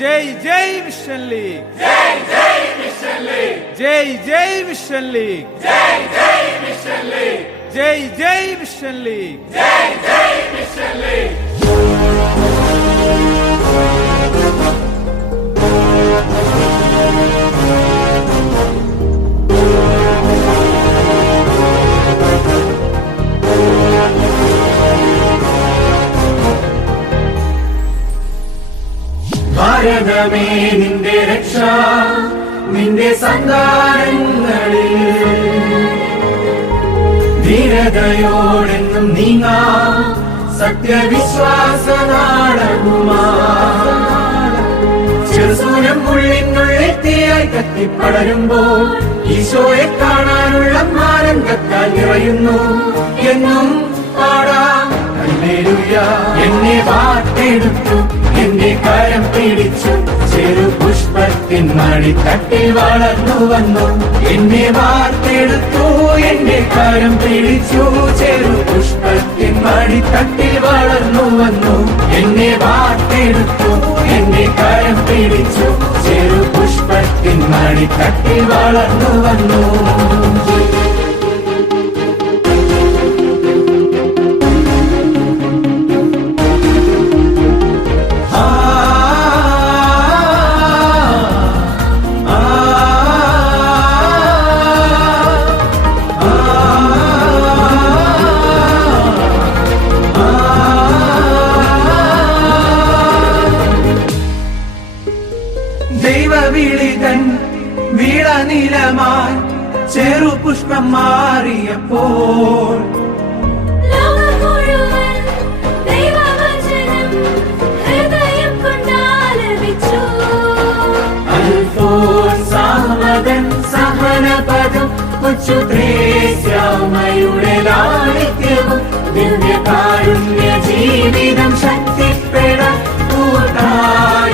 ജയ് ജയ് mission league, ജയ് ജയ് mission league, ജയ് ജയ് mission league, ജയ് ജയ് mission league, ജയ് ജയ് mission league, ജയ് ജയ് mission league. ഭാരതമേ നിന്റെ രക്ഷ, നിന്റെ സന്താനങ്ങളിൽ ധീരതയോടെന്നും നീങ്ങാ സത്യവിശ്വാസ നാടകുമാ. ചെറുസൂരം ഉള്ളിനുള്ളിൽ തീയായി കത്തിപ്പടരുമ്പോൾ ഈശോയെ കാണാനുള്ള ആനന്ദത്താൽ നിറയുന്നു. എന്നും പാടാം ഹല്ലേലൂയ. എന്നെ വാർത്തെടുത്തു, എന്റെ കരം പിടിച്ചു, ചെറു പുഷ്പത്തിൻ മടിത്തട്ടിൽ വളർന്നു വന്നു. എന്നെ വാർത്തെടുത്തു, എന്റെ കരം പിടിച്ചു, ചെറു പുഷ്പത്തിൻ മടിത്തട്ടിൽ വളർന്നു വന്നു. എന്നെ വാർത്തെടുത്തു, എന്റെ കരം പിടിച്ചു, ചെറു പുഷ്പത്തിൻ മടിത്തട്ടിൽ വളർന്നു വന്നു. ദൈവവിളിതൻ വീളനിലമായി ചെറുപുഷ്പം മാറിയപ്പോൾ ലോകം മുഴുവൻ ദൈവവചനം ഹൃദയം കൊണ്ടാലപിച്ചു. അൽഫോൻസാമദൻ സഹനപദം ഉച്ചുത്രേസ്യാമയുടെ ലാളിത്യവും ദിവ്യകാരുണ്യ ജീവിതം ശക്തിപ്പെടാൻ കൂട്ടായി